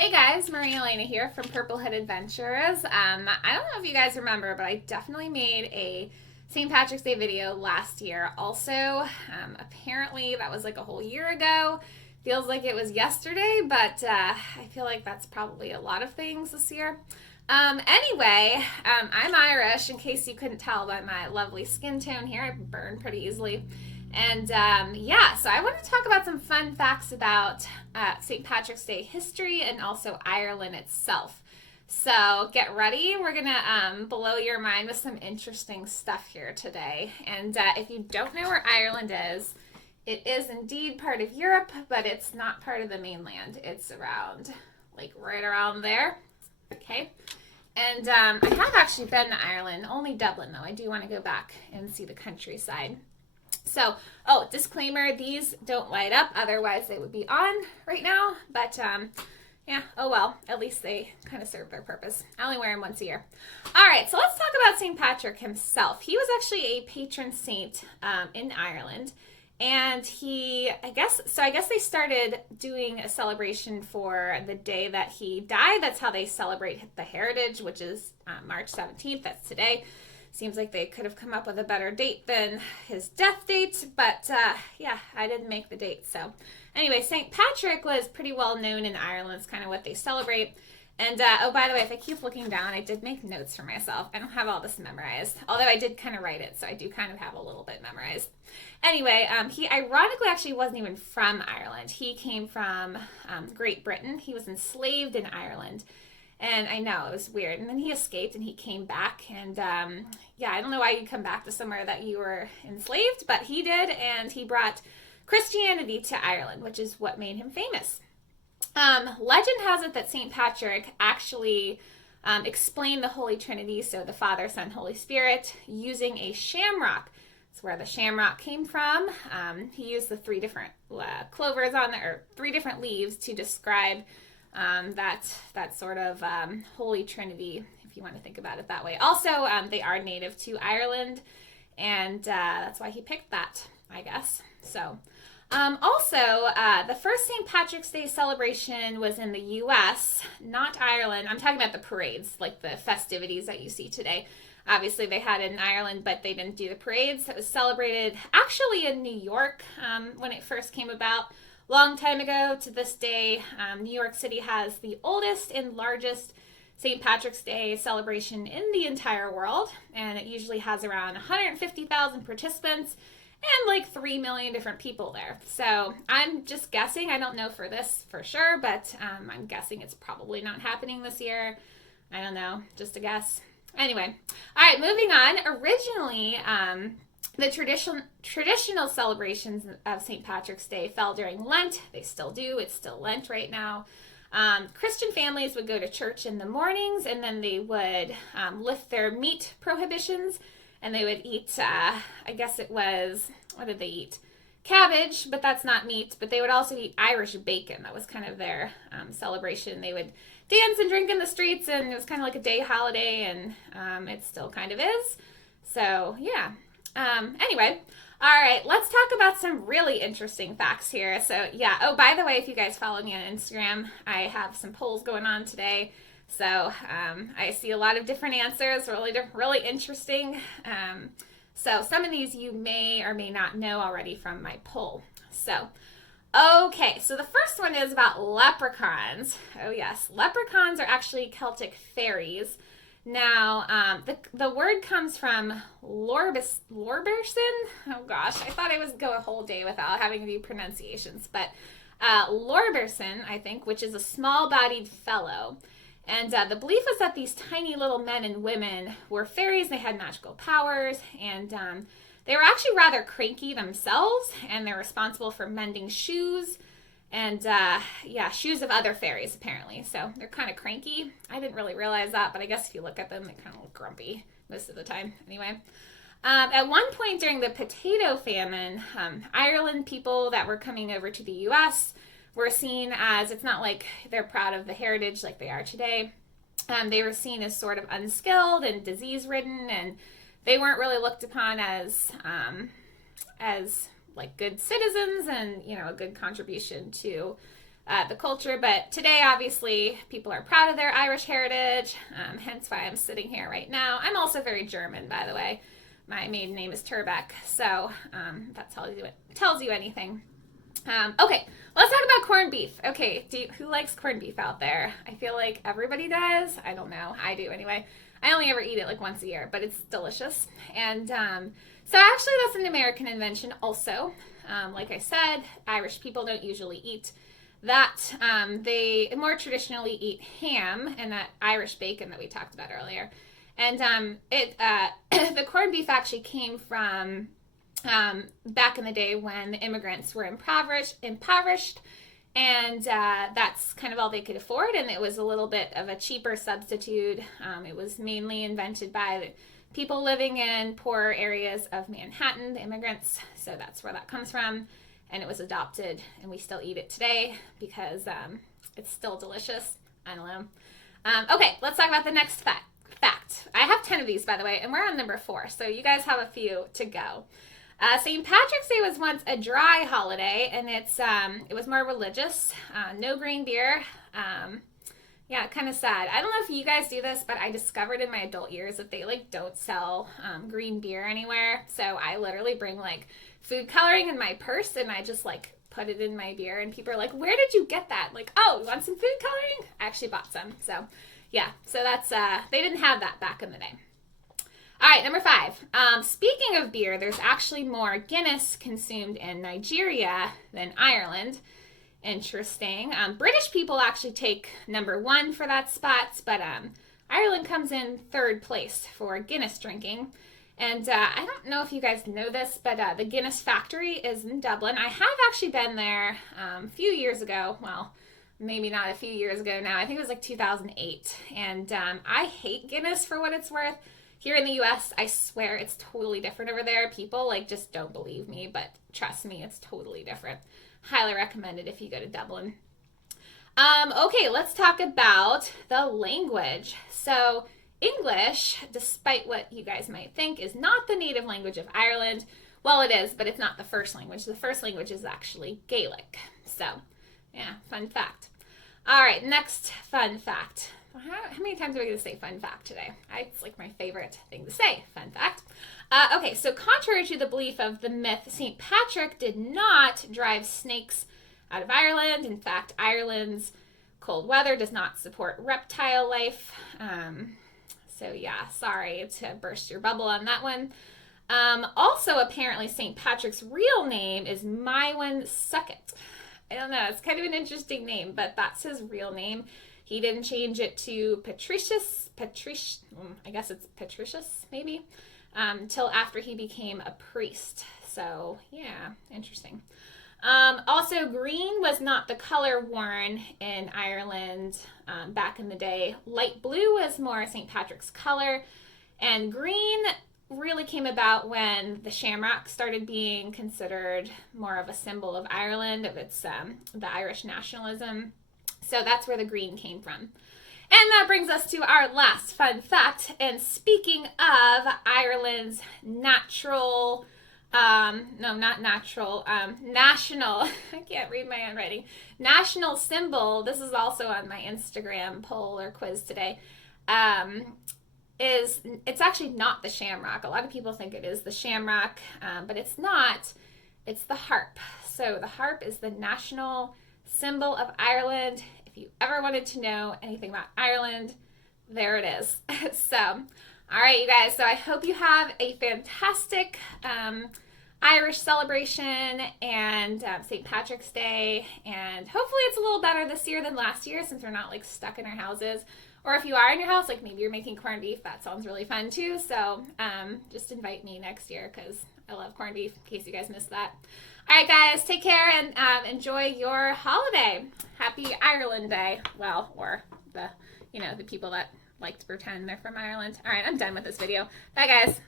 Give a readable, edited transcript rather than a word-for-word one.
Hey guys, Maria Elena here from Purplehead Adventures. I don't know if you guys remember, but I definitely made a St. Patrick's Day video last year. Also, apparently that was like a whole year ago. Feels like it was yesterday, but I feel like that's probably a lot of things this year. I'm Irish, in case you couldn't tell by my lovely skin tone here. I burn pretty easily. So I want to talk about some fun facts about St. Patrick's Day history and also Ireland itself. So get ready. We're going to blow your mind with some interesting stuff here today. And if you don't know where Ireland is, it is indeed part of Europe, but it's not part of the mainland. It's around, like right around there. Okay. And I have actually been to Ireland, only Dublin though. I do want to go back and see the countryside. So, disclaimer, these don't light up, otherwise they would be on right now, but at least they kind of serve their purpose. I only wear them once a year. All right, so let's talk about St. Patrick himself. He was actually a patron saint in Ireland, and I guess they started doing a celebration for the day that he died. That's how they celebrate the heritage, which is March 17th, that's today. Seems like they could have come up with a better date than his death date, but I didn't make the date. So anyway, St. Patrick was pretty well known in Ireland. It's kind of what they celebrate. And by the way, if I keep looking down, I did make notes for myself. I don't have all this memorized, although I did kind of write it, so I do kind of have a little bit memorized. Anyway, he ironically actually wasn't even from Ireland. He came from Great Britain. He was enslaved in Ireland. And I know, it was weird. And then he escaped and he came back. And I don't know why you'd come back to somewhere that you were enslaved, but he did. And he brought Christianity to Ireland, which is what made him famous. Legend has it that St. Patrick actually explained the Holy Trinity, so the Father, Son, Holy Spirit, using a shamrock. That's where the shamrock came from. He used the three different clovers on there, or three different leaves to describe that sort of Holy Trinity, if you want to think about it that way. Also, they are native to Ireland, and that's why he picked that, I guess. So, the first St. Patrick's Day celebration was in the U.S., not Ireland. I'm talking about the parades, like the festivities that you see today. Obviously, they had it in Ireland, but they didn't do the parades. It was celebrated actually in New York when it first came about. Long time ago to this day, New York City has the oldest and largest St. Patrick's Day celebration in the entire world, and it usually has around 150,000 participants and like 3 million different people there. So I'm just guessing, I don't know for this for sure, but I'm guessing it's probably not happening this year. I don't know, just a guess. Anyway, all right, moving on. Originally, the traditional celebrations of St. Patrick's Day fell during Lent. They still do. It's still Lent right now. Christian families would go to church in the mornings, and then they would lift their meat prohibitions, and they would eat, what did they eat? Cabbage, but that's not meat. But they would also eat Irish bacon. That was kind of their celebration. They would dance and drink in the streets, and it was kind of like a day holiday, and it still kind of is. So, yeah. Anyway, all right, let's talk about some really interesting facts here. So, by the way, if you guys follow me on Instagram, I have some polls going on today. So, I see a lot of different answers, really interesting. So, some of these you may or may not know already from my poll. So, okay, so the first one is about leprechauns. Oh, yes, leprechauns are actually Celtic fairies. Now, the word comes from Lorberson. Oh gosh, I thought I was go a whole day without having to do pronunciations, but Lorberson, I think, which is a small-bodied fellow. And the belief was that these tiny little men and women were fairies. They had magical powers, and they were actually rather cranky themselves, and they're responsible for mending shoes. And, shoes of other fairies, apparently. So they're kind of cranky. I didn't really realize that, but I guess if you look at them, they kind of look grumpy most of the time. Anyway, at one point during the potato famine, Ireland people that were coming over to the U.S. were seen as, it's not like they're proud of the heritage like they are today. They were seen as sort of unskilled and disease-ridden, and they weren't really looked upon as like good citizens and, a good contribution to the culture. But today, obviously, people are proud of their Irish heritage, hence why I'm sitting here right now. I'm also very German, by the way. My maiden name is Turbeck, so that tells you anything. Okay, let's talk about corned beef. Okay, who likes corned beef out there? I feel like everybody does. I don't know. I do anyway. I only ever eat it like once a year, but it's delicious. And so actually that's an American invention also. Like I said, Irish people don't usually eat that. They more traditionally eat ham and that Irish bacon that we talked about earlier. And the corned beef actually came from back in the day when the immigrants were impoverished, and that's kind of all they could afford, and it was a little bit of a cheaper substitute. It was mainly invented by the people living in poorer areas of Manhattan, the immigrants, so that's where that comes from, and it was adopted, and we still eat it today because it's still delicious. I don't know. Okay, let's talk about the next fact. I have 10 of these, by the way, and we're on number 4, so you guys have a few to go. St. Patrick's Day was once a dry holiday, and it was more religious. No green beer. Yeah, kind of sad. I don't know if you guys do this, but I discovered in my adult years that they don't sell green beer anywhere. So I literally bring food coloring in my purse, and I just put it in my beer, and people are like, "Where did you get that?" Oh, you want some food coloring? I actually bought some. So yeah, so that's they didn't have that back in the day. All right, number 5. Speaking of beer, there's actually more Guinness consumed in Nigeria than Ireland. Interesting. British people actually take number 1 for that spot, but Ireland comes in 3rd place for Guinness drinking. And I don't know if you guys know this, but the Guinness factory is in Dublin. I have actually been there a few years ago. Well, maybe not a few years ago now. I think it was 2008. And I hate Guinness for what it's worth. Here in the US, I swear it's totally different over there. People just don't believe me, but trust me, it's totally different. Highly recommend it if you go to Dublin. Okay, let's talk about the language. So English, despite what you guys might think, is not the native language of Ireland. Well, it is, but it's not the first language. The first language is actually Gaelic. So, yeah, fun fact. All right, next fun fact. How many times are we going to say fun fact today? It's my favorite thing to say, fun fact. Okay, so contrary to the belief of the myth, St. Patrick did not drive snakes out of Ireland. In fact, Ireland's cold weather does not support reptile life. So yeah, sorry to burst your bubble on that one. Also, apparently, St. Patrick's real name is Maiwin Suckett. I don't know, it's kind of an interesting name, but that's his real name. He didn't change it to Patricius, I guess it's Patricius, maybe, till after he became a priest. So, yeah, interesting. Also, green was not the color worn in Ireland back in the day. Light blue was more St. Patrick's color, and green really came about when the shamrock started being considered more of a symbol of Ireland, of its the Irish nationalism. So that's where the green came from. And that brings us to our last fun fact. And speaking of Ireland's national, national, I can't read my handwriting, national symbol, this is also on my Instagram poll or quiz today, it's actually not the shamrock. A lot of people think it is the shamrock, but it's not. It's the harp. So the harp is the national symbol of Ireland. If you ever wanted to know anything about Ireland, there it is. So, all right, you guys. So I hope you have a fantastic Irish celebration and St. Patrick's Day. And hopefully it's a little better this year than last year since we're not stuck in our houses. Or if you are in your house, maybe you're making corned beef. That sounds really fun too. So just invite me next year because I love corned beef in case you guys missed that. All right, guys, take care and enjoy your holiday. Happy Ireland Day. Well, or the people that like to pretend they're from Ireland. All right, I'm done with this video. Bye, guys.